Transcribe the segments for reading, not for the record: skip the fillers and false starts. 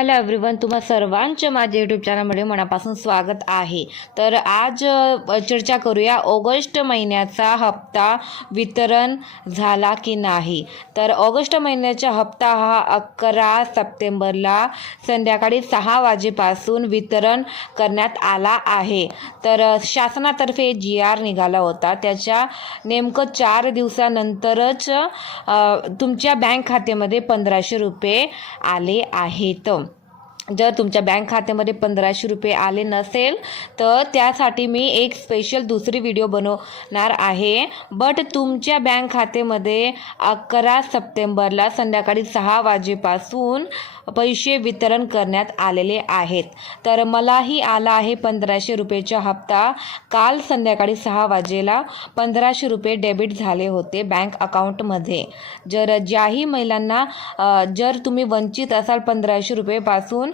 Hello everyone, तुम्हा सर्वांचे माझ्या यूट्यूब चॅनलमध्ये मनापासून स्वागत आहे। तर आज चर्चा करूया ऑगस्ट महिन्याचा हप्ता वितरण झाला की नाही। तर ऑगस्ट महिन्याचा हप्ता हा 11 सप्टेंबरला संध्याकाळी 6 वाजेपासून वितरण करण्यात आला आहे। तर शासनातर्फे GR निघाला होता, त्याच्या नेमकं 4 दिवसानंतरच तुमच्या बँक खात्यामध्ये 1500 रुपये आले आहेत। जर तुमच्या बँक खात्यामध्ये 1500 रुपये आले नसेल तर त्यासाठी मी एक स्पेशल दुसरी व्हिडिओ बनवणार आहे। बट तुमच्या बँक खात्यामध्ये 11 सप्टेंबरला संध्याकाळी 6 वाजेपासून पैसे वितरण करण्यात आलेले आहेत। तर मलाही आला आहे 1500 रुपयेचा हप्ता। काल संध्याकाळी 6 वाजेला 1500 रुपये डेबिट झाले होते बँक अकाउंटमध्ये। जर ज्याही महिलांना जर तुम्ही वंचित असाल 1500 रुपयेपासून,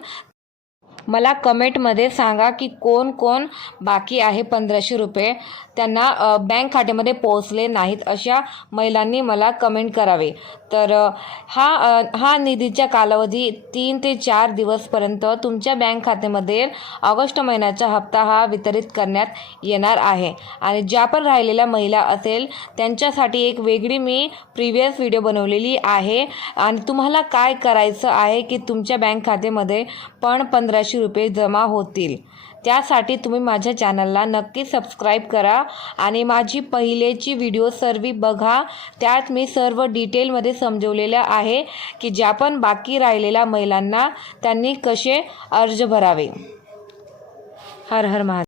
मला कमेंटमध्ये सांगा की कोण कोण बाकी आहे 1500 रुपये त्यांना बँक खात्यामध्ये पोहोचले नाहीत, अशा महिलांनी मला कमेंट करावे। तर हा निधीचा कालावधी 3 ते 4 दिवसपर्यंत तुमच्या बँक खात्यामध्ये ऑगस्ट महिन्याचा हप्ता हा वितरित करण्यात येणार आहे। आणि ज्या पण राहिलेल्या महिला असेल त्यांच्यासाठी एक वेगळी मी प्रिव्हियस व्हिडिओ बनवलेली आहे। आणि तुम्हाला काय करायचं आहे की तुमच्या बँक खात्यामध्ये पण 1500 रुपये जमा होतील, त्यासाठी तुम्ही माझ्या चॅनलला नक्की सबस्क्राईब करा आणि माझी पहिलेची व्हिडिओ सर्व बघा। त्यात मी सर्व डिटेलमध्ये समजवलेलं आहे की ज्या पण बाकी राहिलेल्या महिलांना त्यांनी कसे अर्ज भरावे। हर हर महादेव।